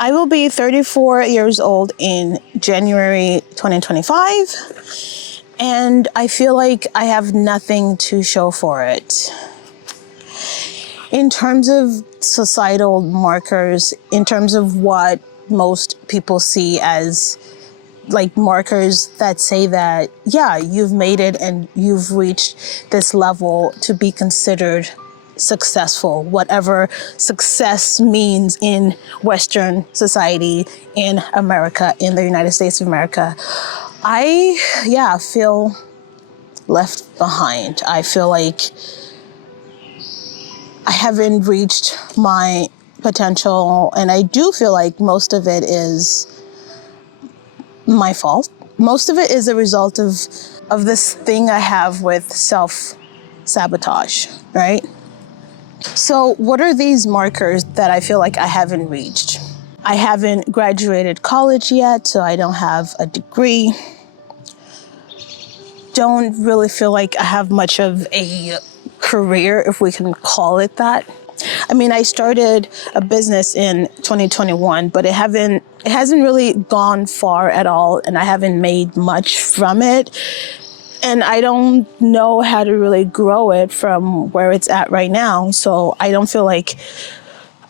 I will be 34 years old in January 2025, and I feel like I have nothing to show for it. In terms of societal markers, in terms of what most people see as like markers that say that, yeah, you've made it and you've reached this level to be considered successful, whatever success means in Western society, in America, in the United States of America. I feel left behind. I feel like I haven't reached my potential, and I do feel like most of it is my fault. Most of it is a result of this thing I have with self-sabotage, right? So what are these markers that I feel like I haven't reached? I haven't graduated college yet, so I don't have a degree. Don't really feel like I have much of a career, if we can call it that. I mean, I started a business in 2021, but it hasn't really gone far at all, and I haven't made much from it. And I don't know how to really grow it from where it's at right now. So I don't feel like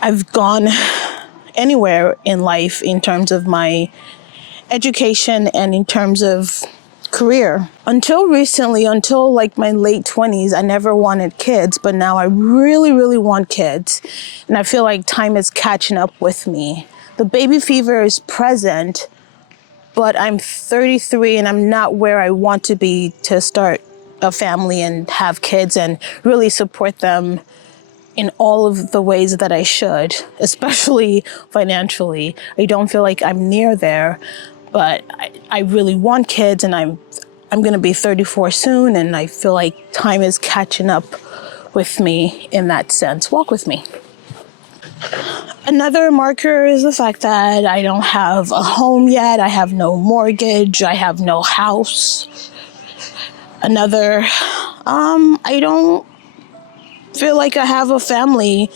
I've gone anywhere in life in terms of my education and in terms of career. Until recently, until like my late 20s, I never wanted kids, but now I really, really want kids. And I feel like time is catching up with me. The baby fever is present, but I'm 33 and I'm not where I want to be to start a family and have kids and really support them in all of the ways that I should, especially financially. I don't feel like I'm near there, but I really want kids, and I'm gonna be 34 soon, and I feel like time is catching up with me in that sense. Walk with me. Another marker is the fact that I don't have a home yet. I have no mortgage. I have no house. Another, I don't feel like I have a family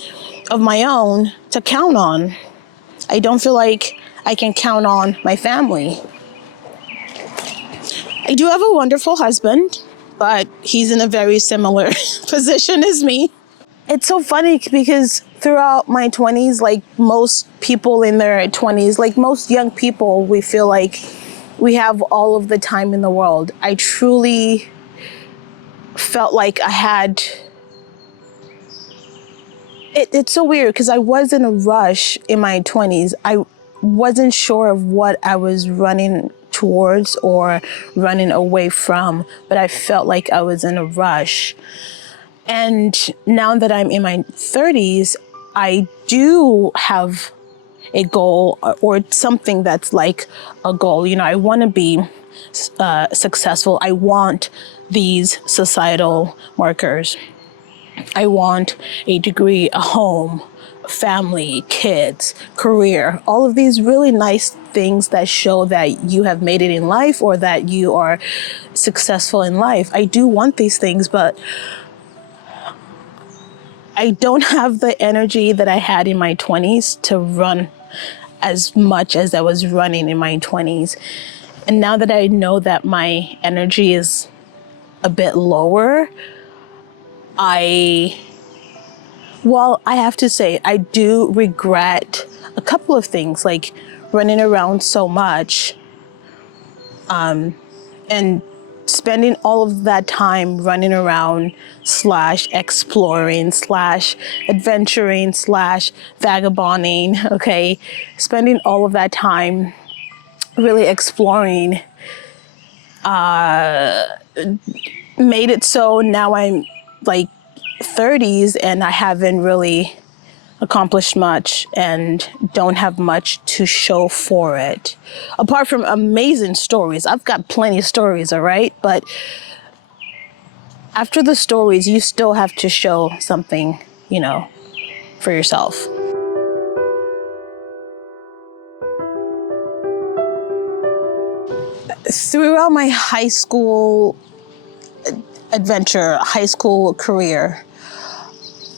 of my own to count on. I don't feel like I can count on my family. I do have a wonderful husband, but he's in a very similar position as me. It's so funny because throughout my 20s, like most people in their 20s, like most young people, we feel like we have all of the time in the world. I truly felt like I had... It's so weird because I was in a rush in my 20s. I wasn't sure of what I was running towards or running away from, but I felt like I was in a rush. And now that I'm in my 30s, I do have a goal or something that's like a goal. You know, I want to be successful. I want these societal markers. I want a degree, a home, family, kids, career, all of these really nice things that show that you have made it in life or that you are successful in life. I do want these things, but I don't have the energy that I had in my 20s to run as much as I was running in my 20s. And now that I know that my energy is a bit lower, I have to say, I do regret a couple of things, like running around so much, and spending all of that time running around / exploring / adventuring / vagabonding, okay? Spending all of that time really exploring made it so now I'm like 30s and I haven't really accomplished much and don't have much to show for it. Apart from amazing stories. I've got plenty of stories, all right? But after the stories, you still have to show something, you know, for yourself. Throughout my high school adventure, high school career,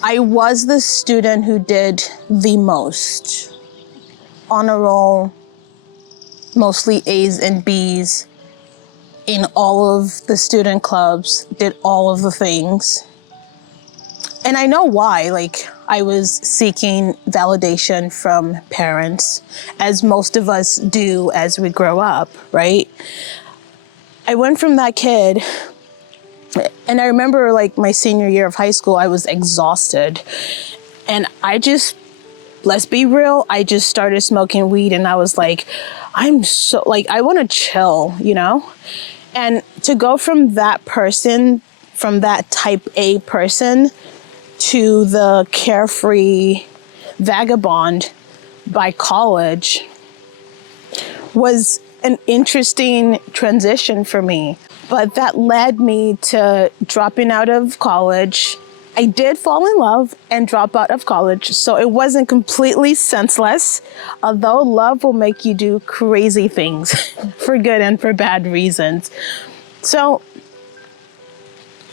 I was the student who did the most honor roll, mostly A's and B's in all of the student clubs, did all of the things. And I know why, like I was seeking validation from parents, as most of us do as we grow up, right? I went from that kid, and I remember like my senior year of high school, I was exhausted. And I just, let's be real, I just started smoking weed and I was like, I'm so, like, I want to chill, you know? And to go from that person, from that type A person, to the carefree vagabond by college was an interesting transition for me. But that led me to dropping out of college. I did fall in love and drop out of college, so it wasn't completely senseless, although love will make you do crazy things for good and for bad reasons. So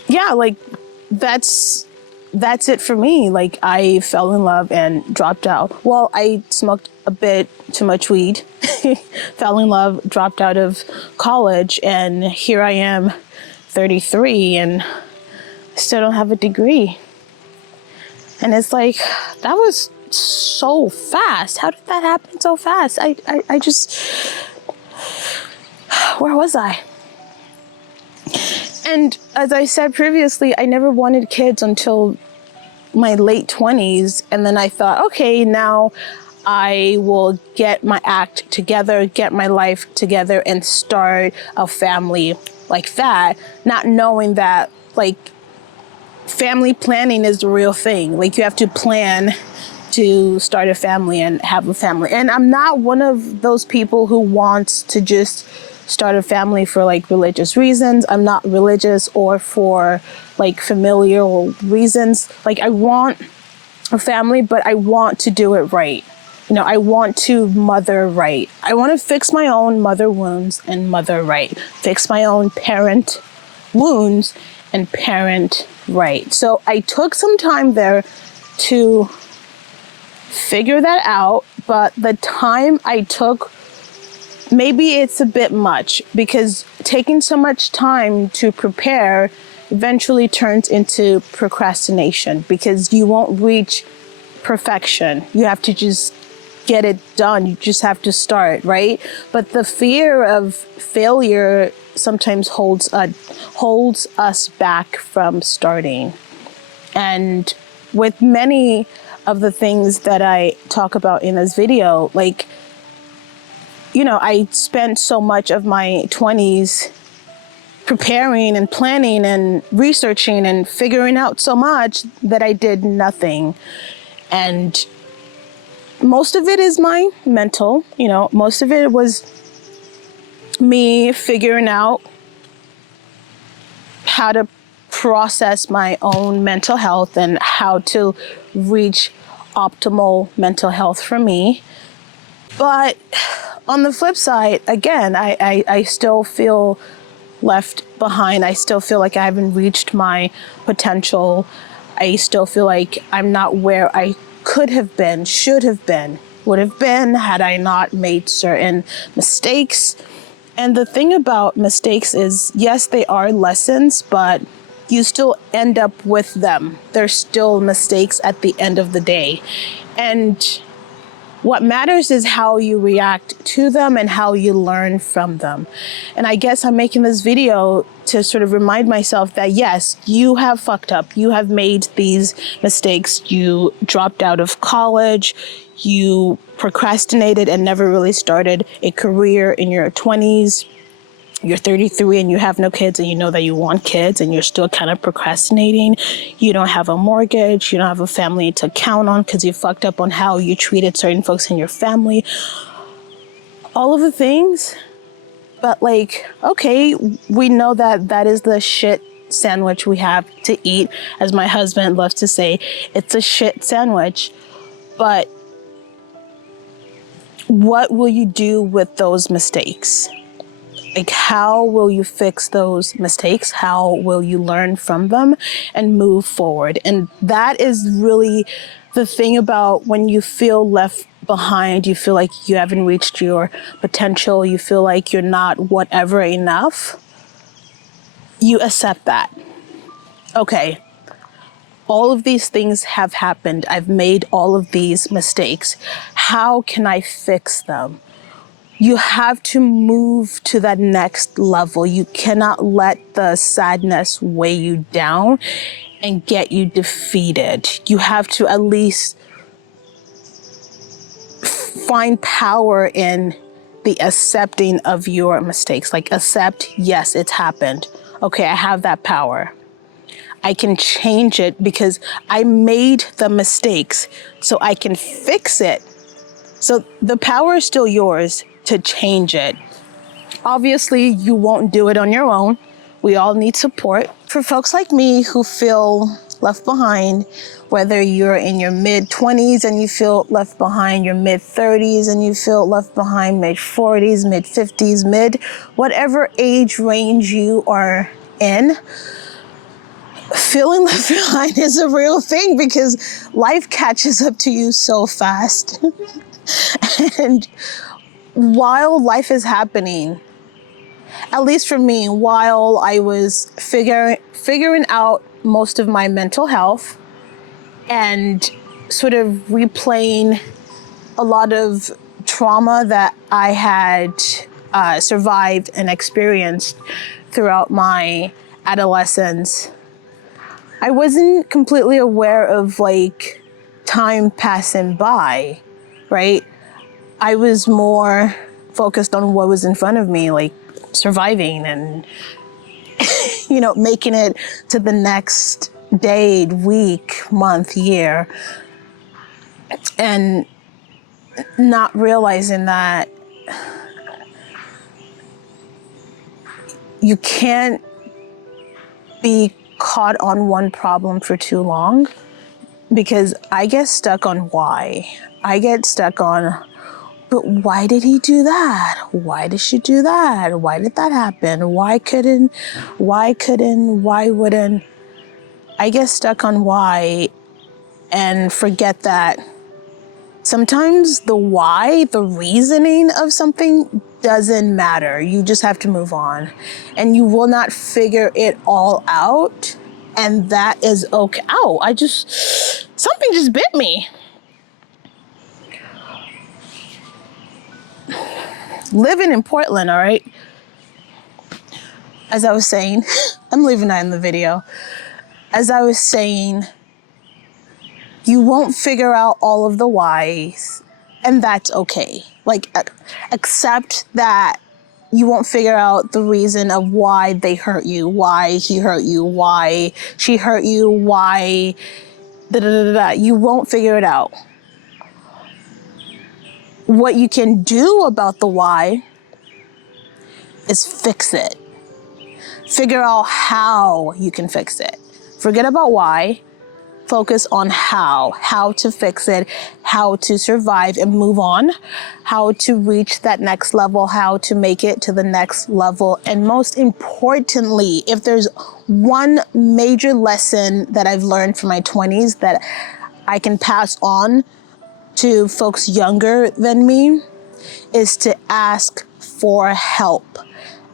yeah, like that's it for me. Like I fell in love and dropped out. Well, I smoked a bit too much weed, fell in love, dropped out of college, and here I am, 33, and still don't have a degree. And it's like, that was so fast. How did that happen so fast? I just, where was I? And as I said previously, I never wanted kids until my late 20s. And then I thought, okay, now I will get my act together, get my life together, and start a family like that, not knowing that, like, family planning is the real thing. Like, you have to plan to start a family and have a family. And I'm not one of those people who wants to just start a family for like religious reasons. I'm not religious, or for like familial reasons. Like, I want a family, but I want to do it right. You know, I want to mother right. I want to fix my own mother wounds and mother right. Fix my own parent wounds and parent right. So I took some time there to figure that out, but the time I took, maybe it's a bit much, because taking so much time to prepare eventually turns into procrastination, because you won't reach perfection. You have to just get it done. You just have to start, right? But the fear of failure sometimes holds us back from starting. And with many of the things that I talk about in this video, like, you know, I spent so much of my 20s preparing and planning and researching and figuring out so much that I did nothing. And most of it is my mental, you know, most of it was me figuring out how to process my own mental health and how to reach optimal mental health for me. But on the flip side, again, I still feel left behind. I still feel like I haven't reached my potential. I still feel like I'm not where I could have been, should have been, would have been had I not made certain mistakes. And the thing about mistakes is, yes, they are lessons, but you still end up with them. They're still mistakes at the end of the day. And what matters is how you react to them and how you learn from them. And I guess I'm making this video to sort of remind myself that, yes, you have fucked up. You have made these mistakes. You dropped out of college. You procrastinated and never really started a career in your 20s. You're 33 and you have no kids, and you know that you want kids, and you're still kind of procrastinating. You don't have a mortgage. You don't have a family to count on because you fucked up on how you treated certain folks in your family. All of the things. But like, okay, we know that that is the shit sandwich we have to eat. As my husband loves to say, it's a shit sandwich. But what will you do with those mistakes? Like, how will you fix those mistakes? How will you learn from them and move forward? And that is really the thing about when you feel left behind, you feel like you haven't reached your potential, you feel like you're not whatever enough, you accept that. Okay, all of these things have happened. I've made all of these mistakes. How can I fix them? You have to move to that next level. You cannot let the sadness weigh you down and get you defeated. You have to at least find power in the accepting of your mistakes. Like, accept, yes, it's happened. Okay, I have that power. I can change it because I made the mistakes, so I can fix it. So the power is still yours to change it. Obviously, you won't do it on your own. We all need support. For folks like me who feel left behind, whether you're in your mid-20s and you feel left behind, your mid-30s and you feel left behind, mid-40s, mid-50s, whatever age range you are in, feeling left behind is a real thing because life catches up to you so fast. And while life is happening, at least for me, while I was figuring out most of my mental health and sort of replaying a lot of trauma that I had survived and experienced throughout my adolescence, I wasn't completely aware of like time passing by, right? I was more focused on what was in front of me, like surviving and, making it to the next day, week, month, year, and not realizing that you can't be caught on one problem for too long, because I get stuck on why. I get stuck on, but why did he do that? Why did she do that? Why did that happen? Why wouldn't? I get stuck on why and forget that sometimes the why, the reasoning of something doesn't matter. You just have to move on, and you will not figure it all out. And that is okay. Ow, something just bit me. Living in Portland, all right? As I was saying, I'm leaving that in the video. As I was saying, you won't figure out all of the whys, and that's okay. Like, accept that you won't figure out the reason of why they hurt you, why he hurt you, why she hurt you, why da-da-da-da. You won't figure it out. What you can do about the why is fix it. Figure out how you can fix it. Forget about why. Focus on how to fix it, how to survive and move on, how to reach that next level, how to make it to the next level. And most importantly, if there's one major lesson that I've learned from my 20s that I can pass on to folks younger than me, is to ask for help.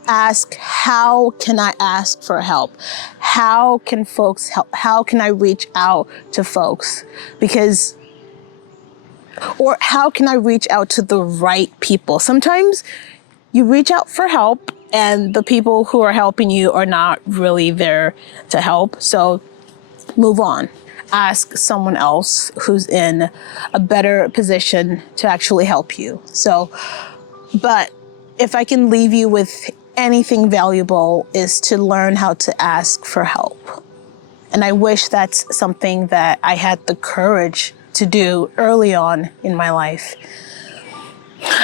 Ask, how can I ask for help? How can folks help? How can I reach out to folks? Or how can I reach out to the right people? Sometimes you reach out for help and the people who are helping you are not really there to help. So move on. Ask someone else who's in a better position to actually help you. But if I can leave you with anything valuable, is to learn how to ask for help. And I wish that's something that I had the courage to do early on in my life.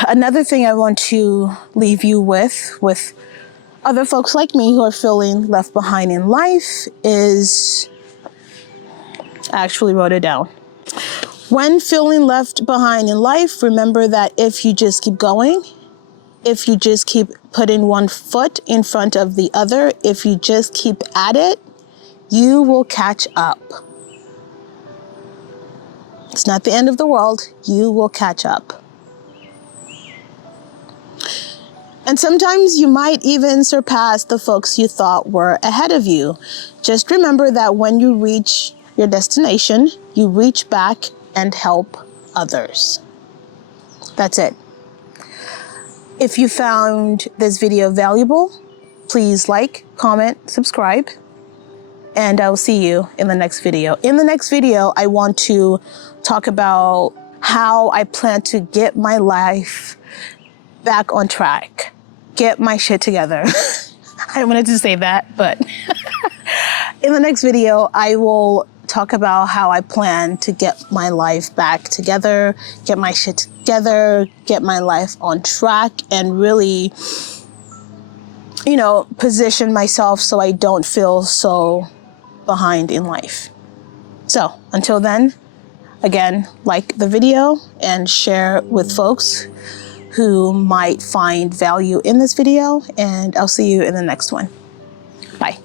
Another thing I want to leave you with other folks like me who are feeling left behind in life is, I actually wrote it down. When feeling left behind in life, remember that if you just keep going, if you just keep putting one foot in front of the other, if you just keep at it, you will catch up. It's not the end of the world. You will catch up. And sometimes you might even surpass the folks you thought were ahead of you. Just remember that when you reach your destination, you reach back and help others. That's it. If you found this video valuable, please like, comment, subscribe, and I'll see you in the next video. In the next video, I want to talk about how I plan to get my life back on track, get my shit together. I wanted to say that, but in the next video, I will talk about how I plan to get my life back together, get my shit together, get my life on track, and really, position myself so I don't feel so behind in life. So until then, again, like the video and share with folks who might find value in this video, and I'll see you in the next one. Bye.